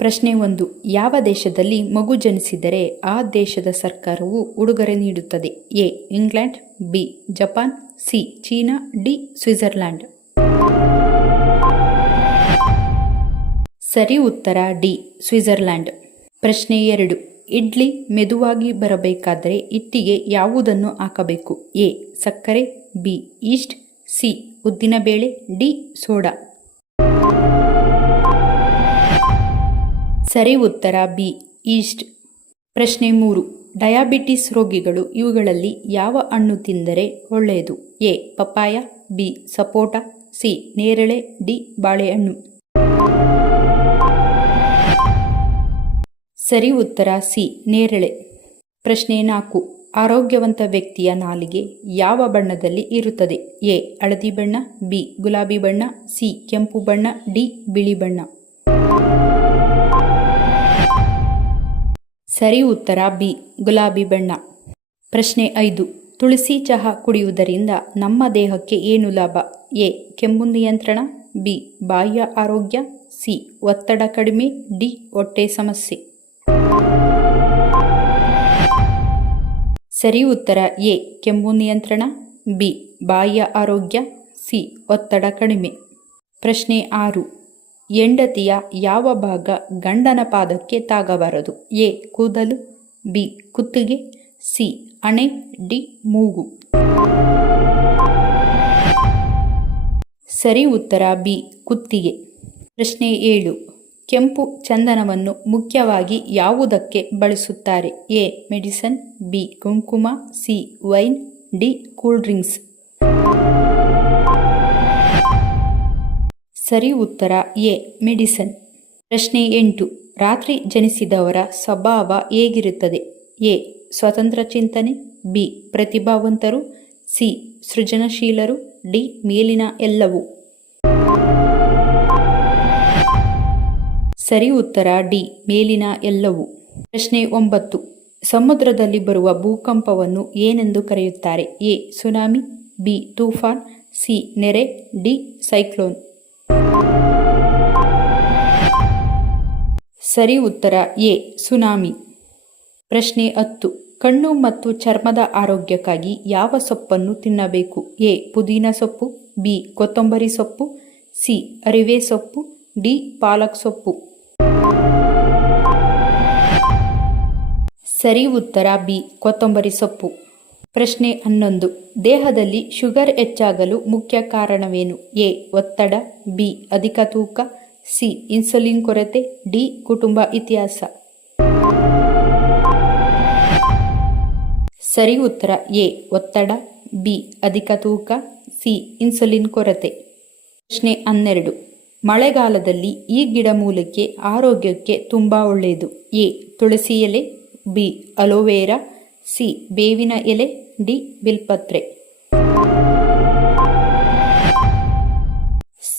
ಪ್ರಶ್ನೆ ಒಂದು, ಯಾವ ದೇಶದಲ್ಲಿ ಮಗು ಜನಿಸಿದರೆ ಆ ದೇಶದ ಸರ್ಕಾರವು ಉಡುಗೊರೆ ನೀಡುತ್ತದೆ? A, England, B, Japan, C, China, D Switzerland ಸರಿ ಉತ್ತರ, ಡಿ ಸ್ವಿಟ್ಜರ್ಲ್ಯಾಂಡ್ ಪ್ರಶ್ನೆ ಎರಡು, ಇಡ್ಲಿ ಮೆದುವಾಗಿ ಬರಬೇಕಾದರೆ ಇಟ್ಟಿಗೆ ಯಾವುದನ್ನು ಹಾಕಬೇಕು? ಎ, ಸಕ್ಕರೆ, ಬಿ, ಈಸ್ಟ್, ಸಿ, ಉದ್ದಿನಬೇಳೆ, ಡಿ, ಸೋಡಾ. ಸರಿ ಉತ್ತರ ಬಿ, ಈಸ್ಟ್. ಪ್ರಶ್ನೆ ಮೂರು, ಡಯಾಬಿಟಿಸ್ ರೋಗಿಗಳು ಇವುಗಳಲ್ಲಿ ಯಾವ ಹಣ್ಣು ತಿಂದರೆ ಒಳ್ಳೆಯದು? ಎ, ಪಪ್ಪಾಯ, ಬಿ, ಸಪೋಟ, ಸಿ, ನೇರಳೆ, ಡಿ, ಬಾಳೆಹಣ್ಣು. ಸರಿ ಉತ್ತರ ಸಿ, ನೇರಳೆ. ಪ್ರಶ್ನೆ ನಾಲ್ಕು, ಆರೋಗ್ಯವಂತ ವ್ಯಕ್ತಿಯ ನಾಲಿಗೆ ಯಾವ ಬಣ್ಣದಲ್ಲಿ ಇರುತ್ತದೆ? ಎ, ಹಳದಿ ಬಣ್ಣ, ಬಿ, ಗುಲಾಬಿ ಬಣ್ಣ, ಸಿ, ಕೆಂಪು ಬಣ್ಣ, ಡಿ, ಬಿಳಿ ಬಣ್ಣ. ಸರಿ ಉತ್ತರ ಬಿ, ಗುಲಾಬಿ ಬಣ್ಣ. ಪ್ರಶ್ನೆ ಐದು, ತುಳಸಿ ಚಹಾ ಕುಡಿಯುವುದರಿಂದ ನಮ್ಮ ದೇಹಕ್ಕೆ ಏನು ಲಾಭ? ಎ, ಕೆಮ್ಮು ನಿಯಂತ್ರಣ, ಬಿ, ಬಾಹ್ಯ ಆರೋಗ್ಯ, ಸಿ, ಒತ್ತಡ ಕಡಿಮೆ, ಡಿ, ಹೊಟ್ಟೆ ಸಮಸ್ಯೆ. ಸರಿ ಉತ್ತರ ಎ, ಕೆಮ್ಮು ನಿಯಂತ್ರಣ, ಬಿ, ಬಾಹ್ಯ ಆರೋಗ್ಯ, ಸಿ, ಒತ್ತಡ ಕಡಿಮೆ. ಪ್ರಶ್ನೆ ಆರು ಹೆಂಡತಿಯ ಯಾವ ಭಾಗ ಗಂಡನ ಪಾದಕ್ಕೆ ತಾಗಬಾರದು? ಎ. ಕೂದಲು, ಬಿ. ಕುತ್ತಿಗೆ, ಸಿ. ಅಣೆ, ಡಿ. ಮೂಗು. ಸರಿ ಉತ್ತರ ಬಿ. ಕುತ್ತಿಗೆ. ಪ್ರಶ್ನೆ ಏಳು. ಕೆಂಪು ಚಂದನವನ್ನು ಮುಖ್ಯವಾಗಿ ಯಾವುದಕ್ಕೆ ಬಳಸುತ್ತಾರೆ? ಎ. Medicine, B. ಕುಂಕುಮ, C. Wine, D. Cool drinks. ಸರಿ ಉತ್ತರ ಎ, ಮೆಡಿಸನ್. ಪ್ರಶ್ನೆ ಎಂಟು, ರಾತ್ರಿ ಜನಿಸಿದವರ ಸ್ವಭಾವ ಹೇಗಿರುತ್ತದೆ? ಎ, ಸ್ವತಂತ್ರ ಚಿಂತನೆ, ಬಿ, ಪ್ರತಿಭಾವಂತರು, ಸಿ, ಸೃಜನಶೀಲರು, ಡಿ, ಮೇಲಿನ ಎಲ್ಲವೂ. ಸರಿ ಉತ್ತರ ಡಿ, ಮೇಲಿನ ಎಲ್ಲವೂ. ಪ್ರಶ್ನೆ ಒಂಬತ್ತು, ಸಮುದ್ರದಲ್ಲಿ ಬರುವ ಭೂಕಂಪವನ್ನು ಏನೆಂದು ಕರೆಯುತ್ತಾರೆ? ಎ, ಸುನಾಮಿ, ಬಿ, ತೂಫಾನ್, ಸಿ, ನೆರೆ, ಡಿ, ಸೈಕ್ಲೋನ್. ಸರಿ ಉತ್ತರ ಎ, ಸುನಾಮಿ. ಪ್ರಶ್ನೆ ಹತ್ತು. ಕಣ್ಣು ಮತ್ತು ಚರ್ಮದ ಆರೋಗ್ಯಕ್ಕಾಗಿ ಯಾವ ಸೊಪ್ಪನ್ನು ತಿನ್ನಬೇಕು? ಎ, ಪುದೀನ ಸೊಪ್ಪು, ಬಿ, ಕೊತ್ತಂಬರಿ ಸೊಪ್ಪು, ಸಿ, ಅರಿವೆ ಸೊಪ್ಪು, ಡಿ, ಪಾಲಕ್ ಸೊಪ್ಪು. ಸರಿ ಉತ್ತರ ಬಿ, ಕೊತ್ತಂಬರಿ ಸೊಪ್ಪು. ಪ್ರಶ್ನೆ ಹನ್ನೊಂದು. ದೇಹದಲ್ಲಿ ಶುಗರ್ ಹೆಚ್ಚಾಗಲು ಮುಖ್ಯ ಕಾರಣವೇನು? ಎ. ಒತ್ತಡ, ಬಿ. ಅಧಿಕ ತೂಕ, ಸಿ. ಇನ್ಸುಲಿನ್ ಕೊರತೆ, ಡಿ. ಕುಟುಂಬ ಇತಿಹಾಸ. ಸರಿ ಉತ್ತರ. ಎ. ಒತ್ತಡ, ಬಿ. ಅಧಿಕ ತೂಕ, ಸಿ. ಇನ್ಸುಲಿನ್ ಕೊರತೆ. ಪ್ರಶ್ನೆ ಹನ್ನೆರಡು. ಮಳೆಗಾಲದಲ್ಲಿ ಈ ಗಿಡಮೂಲಿಕೆ ಆರೋಗ್ಯಕ್ಕೆ ತುಂಬ ಒಳ್ಳೆಯದು. ಎ. ತುಳಸಿ ಎಲೆ, ಬಿ. Aloe vera C. ಬೇವಿನ ಎಲೆ, ಡಿ. ಬಿಲ್ಪತ್ರೆ.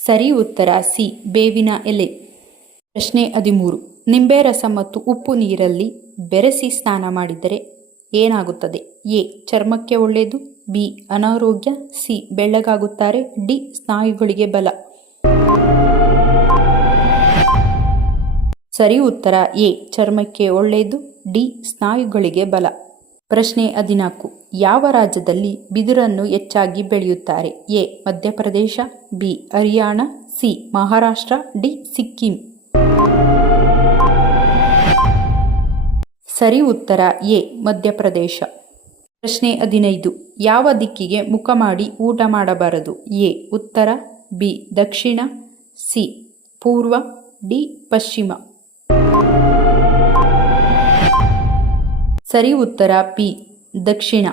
ಸರಿ ಉತ್ತರ ಸಿ. ಬೇವಿನ ಎಲೆ. ಪ್ರಶ್ನೆ ಹದಿಮೂರು. ನಿಂಬೆ ರಸ ಮತ್ತು ಉಪ್ಪು ನೀರಲ್ಲಿ ಬೆರೆಸಿ ಸ್ನಾನ ಮಾಡಿದರೆ ಏನಾಗುತ್ತದೆ? ಎ. ಚರ್ಮಕ್ಕೆ ಒಳ್ಳೆಯದು. ಬಿ. ಅನಾರೋಗ್ಯ. ಸಿ. ಬೆಳ್ಳಗಾಗುತ್ತಾರೆ. ಡಿ. ಸ್ನಾಯುಗಳಿಗೆ ಬಲ. ಸರಿ ಉತ್ತರ ಎ. ಚರ್ಮಕ್ಕೆ ಒಳ್ಳೆಯದು. ಡಿ. ಸ್ನಾಯುಗಳಿಗೆ ಬಲ. ಪ್ರಶ್ನೆ ಹದಿನಾಲ್ಕು. ಯಾವ ರಾಜ್ಯದಲ್ಲಿ ಬಿದಿರನ್ನು ಹೆಚ್ಚಾಗಿ ಬೆಳೆಯುತ್ತಾರೆ? A, Madhya Pradesh, B, Haryana, C, Maharashtra, D, Sikkim. ಸರಿ ಉತ್ತರ, ಎ, ಮಧ್ಯಪ್ರದೇಶ. ಪ್ರಶ್ನೆ ಹದಿನೈದು. ಯಾವ ದಿಕ್ಕಿಗೆ ಮುಖ ಮಾಡಿ ಊಟ ಮಾಡಬಾರದು? ಎ, ಉತ್ತರ, ಬಿ, ದಕ್ಷಿಣ, ಸಿ, ಪೂರ್ವ, ಡಿ, ಪಶ್ಚಿಮ. ಸರಿ ಉತ್ತರ ಪಿ ದಕ್ಷಿಣ.